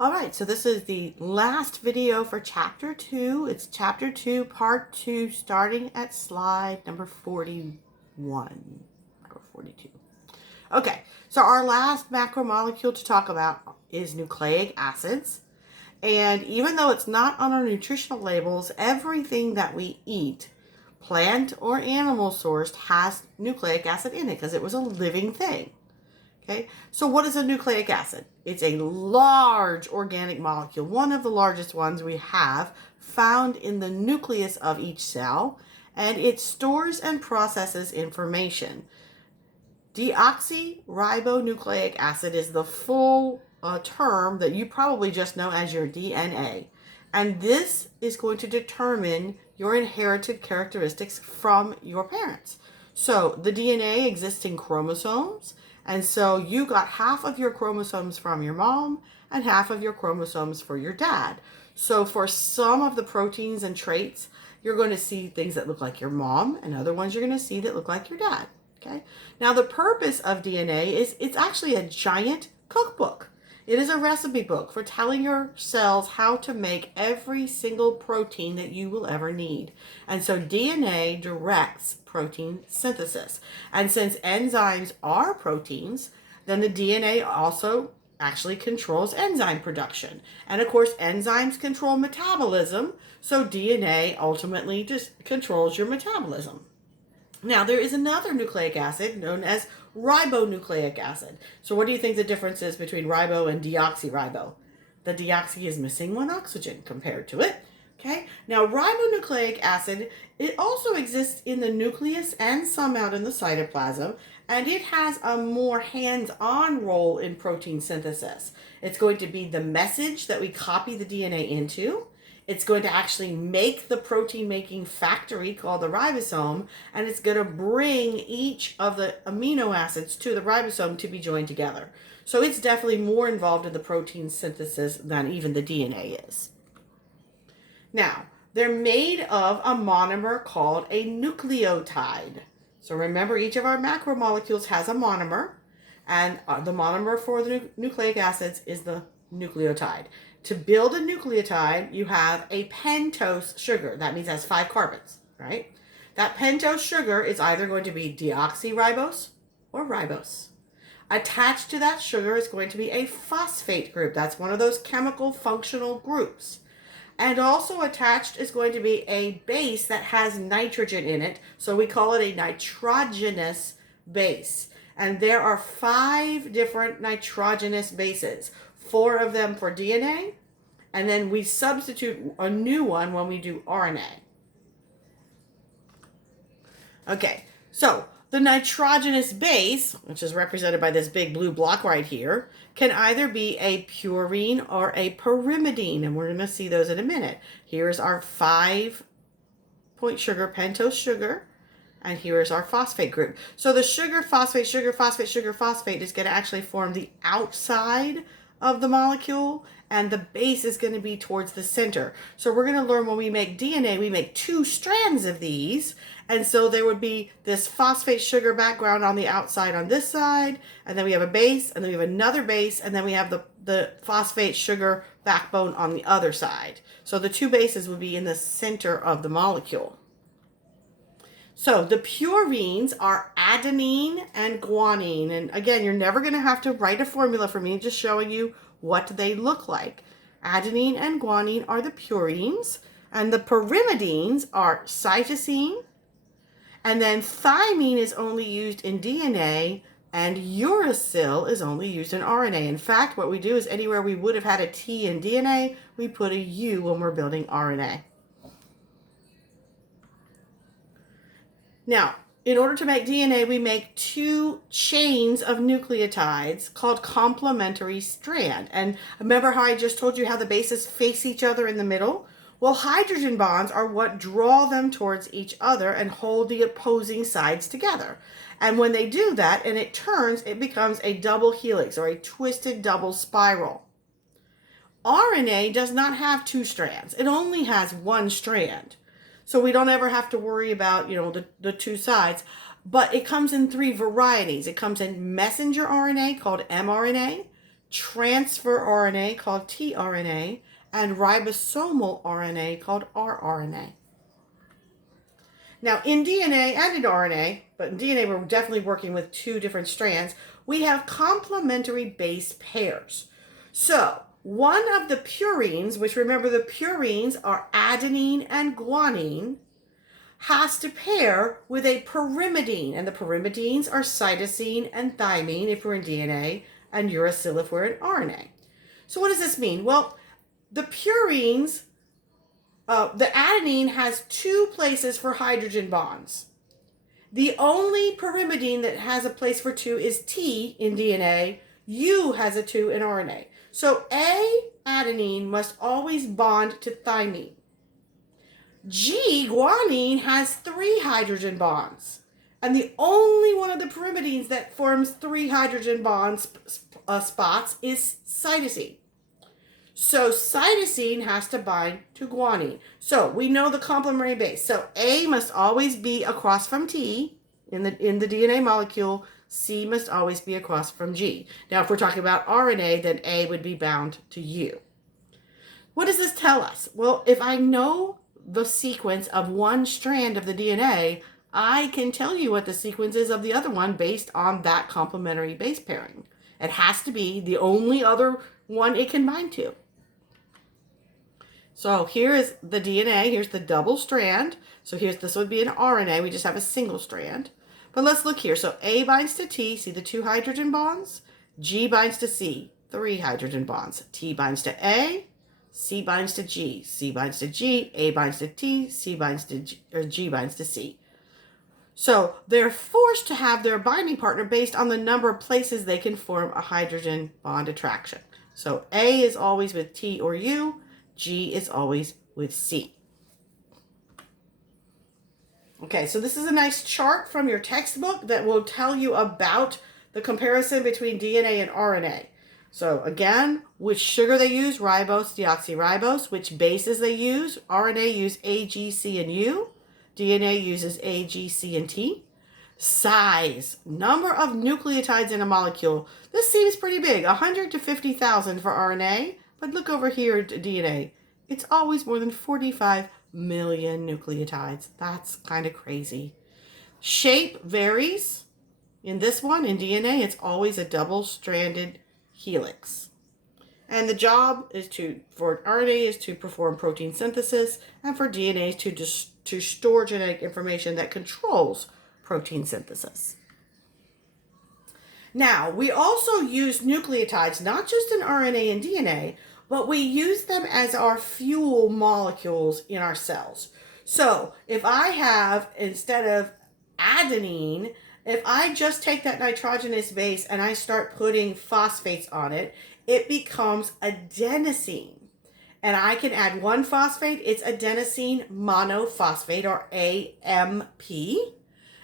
All right, so this is the last video for chapter 2. It's chapter 2, part 2, starting at slide number 41 or 42. Okay, so our last macromolecule to talk about is nucleic acids. And even though it's not on our nutritional labels, everything that we eat, plant or animal sourced, has nucleic acid in it because it was a living thing. Okay, so what is a nucleic acid? It's a large organic molecule, one of the largest ones we have, found in the nucleus of each cell, and it stores and processes information. Deoxyribonucleic acid is the full term that you probably just know as your DNA. And this is going to determine your inherited characteristics from your parents. So the DNA exists in chromosomes. And so you got half of your chromosomes from your mom and half of your chromosomes for your dad. So for some of the proteins and traits, you're going to see things that look like your mom, and other ones you're going to see that look like your dad. Okay. Now the purpose of DNA is it's actually a giant cookbook. It is a recipe book for telling your cells how to make every single protein that you will ever need. And so DNA directs protein synthesis. And since enzymes are proteins, then the DNA also actually controls enzyme production. And of course, enzymes control metabolism, so DNA ultimately just controls your metabolism. Now, there is another nucleic acid known as ribonucleic acid. So what do you think the difference is between ribo and deoxyribo? The deoxy is missing one oxygen compared to it. Okay, now ribonucleic acid, it also exists in the nucleus and some out in the cytoplasm, and it has a more hands-on role in protein synthesis. It's going to be the message that we copy the DNA into. It's going to actually make the protein making factory called the ribosome, and it's going to bring each of the amino acids to the ribosome to be joined together. So it's definitely more involved in the protein synthesis than even the DNA is. Now, they're made of a monomer called a nucleotide. So remember, each of our macromolecules has a monomer, and the monomer for the nucleic acids is the nucleotide. To build a nucleotide, you have a pentose sugar. That means it has 5 carbons, right? That pentose sugar is either going to be deoxyribose or ribose. Attached to that sugar is going to be a phosphate group. That's one of those chemical functional groups. And also attached is going to be a base that has nitrogen in it. So we call it a nitrogenous base. And there are 5 different nitrogenous bases. 4 of them for DNA, and then we substitute a new one when we do RNA. Okay, so the nitrogenous base, which is represented by this big blue block right here, can either be a purine or a pyrimidine, and we're going to see those in a minute. Here's our 5-point sugar, pentose sugar, and here is our phosphate group. So the sugar, phosphate, sugar, phosphate, sugar, phosphate is going to actually form the outside of the molecule, and the base is going to be towards the center. So we're going to learn when we make DNA, we make 2 strands of these, and so there would be this phosphate sugar background on the outside on this side, and then we have a base, and then we have another base, and then we have the phosphate sugar backbone on the other side. So the 2 bases would be in the center of the molecule. So the purines are adenine and guanine. And again, you're never going to have to write a formula for me, just showing you what they look like. Adenine and guanine are the purines, and the pyrimidines are cytosine, and then thymine is only used in DNA, and uracil is only used in RNA. In fact, what we do is anywhere we would have had a T in DNA, we put a U when we're building RNA. Now, in order to make DNA, we make 2 chains of nucleotides called complementary strand. And remember how I just told you how the bases face each other in the middle? Well, hydrogen bonds are what draw them towards each other and hold the opposing sides together. And when they do that and it turns, it becomes a double helix or a twisted double spiral. RNA does not have 2 strands. It only has 1 strand. So we don't ever have to worry about, the 2 sides. But it comes in 3 varieties. It comes in messenger RNA called mRNA, transfer RNA called tRNA, and ribosomal RNA called rRNA. Now, in DNA and in RNA, but in DNA we're definitely working with two different strands, we have complementary base pairs. So, one of the purines, which remember the purines are adenine and guanine, has to pair with a pyrimidine, and the pyrimidines are cytosine and thymine if we're in DNA, and uracil if we're in RNA. So what does this mean? Well, the purines, the adenine has two places for hydrogen bonds. The only pyrimidine that has a place for two is T in DNA. U has a 2 in RNA. So A adenine must always bond to thymine. G guanine has 3 hydrogen bonds. And the only one of the pyrimidines that forms 3 hydrogen bonds spots is cytosine. So cytosine has to bind to guanine. So we know the complementary base. So A must always be across from T in the DNA molecule. C must always be across from G. Now, if we're talking about RNA, then A would be bound to U. What does this tell us? Well, if I know the sequence of one strand of the DNA, I can tell you what the sequence is of the other one based on that complementary base pairing. It has to be the only other one it can bind to. So here is the DNA. Here's the double strand. So this would be an RNA. We just have a single strand. But let's look here. So A binds to T. See the 2 hydrogen bonds? G binds to C. 3 hydrogen bonds. T binds to A. C binds to G. C binds to G. A binds to T. C binds to G, or G binds to C. So they're forced to have their binding partner based on the number of places they can form a hydrogen bond attraction. So A is always with T or U. G is always with C. Okay, so this is a nice chart from your textbook that will tell you about the comparison between DNA and RNA. So again, which sugar they use, ribose, deoxyribose, which bases they use. RNA use A, G, C, and U. DNA uses A, G, C, and T. Size, number of nucleotides in a molecule. This seems pretty big, 100 to 50,000 for RNA. But look over here at DNA. It's always more than 45 million nucleotides. That's kind of crazy. Shape varies. In this one, in DNA, it's always a double-stranded helix. And the job is for RNA is to perform protein synthesis, and for DNA is to store genetic information that controls protein synthesis. Now, we also use nucleotides, not just in RNA and DNA, but we use them as our fuel molecules in our cells. So if I have, instead of adenine, if I just take that nitrogenous base and I start putting phosphates on it, it becomes adenosine. And I can add 1 phosphate, it's adenosine monophosphate, or AMP.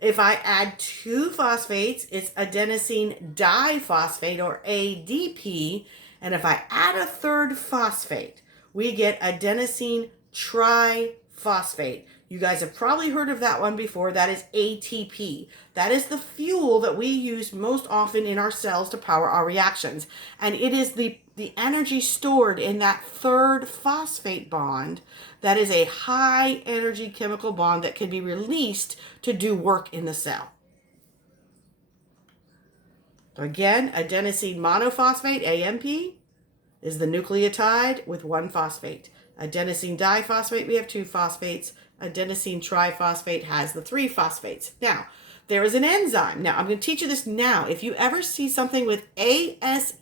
If I add 2 phosphates, it's adenosine diphosphate, or ADP. And if I add a 3rd phosphate, we get adenosine triphosphate. You guys have probably heard of that one before. That is ATP. That is the fuel that we use most often in our cells to power our reactions. And it is the energy stored in that 3rd phosphate bond that is a high energy chemical bond that can be released to do work in the cell. So again, adenosine monophosphate, AMP, is the nucleotide with 1 phosphate. Adenosine diphosphate, we have 2 phosphates. Adenosine triphosphate has the 3 phosphates. Now, there is an enzyme. Now, I'm going to teach you this now. If you ever see something with ASE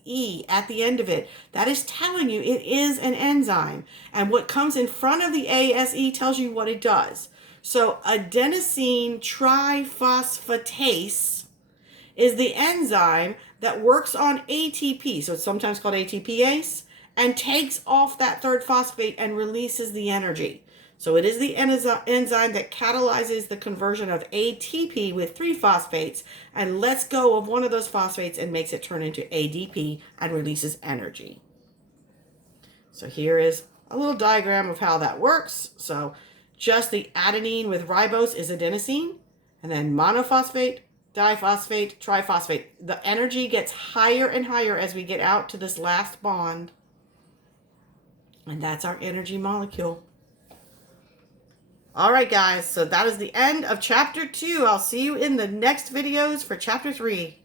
at the end of it, that is telling you it is an enzyme. And what comes in front of the ASE tells you what it does. So, adenosine triphosphatase is the enzyme that works on ATP, so it's sometimes called ATPase, and takes off that 3rd phosphate and releases the energy. So it is the enzyme that catalyzes the conversion of ATP with 3 phosphates and lets go of one of those phosphates and makes it turn into ADP and releases energy. So here is a little diagram of how that works. So just the adenine with ribose is adenosine, and then monophosphate diphosphate, triphosphate. The energy gets higher and higher as we get out to this last bond. And that's our energy molecule. All right, guys. So that is the end of chapter 2. I'll see you in the next videos for chapter 3.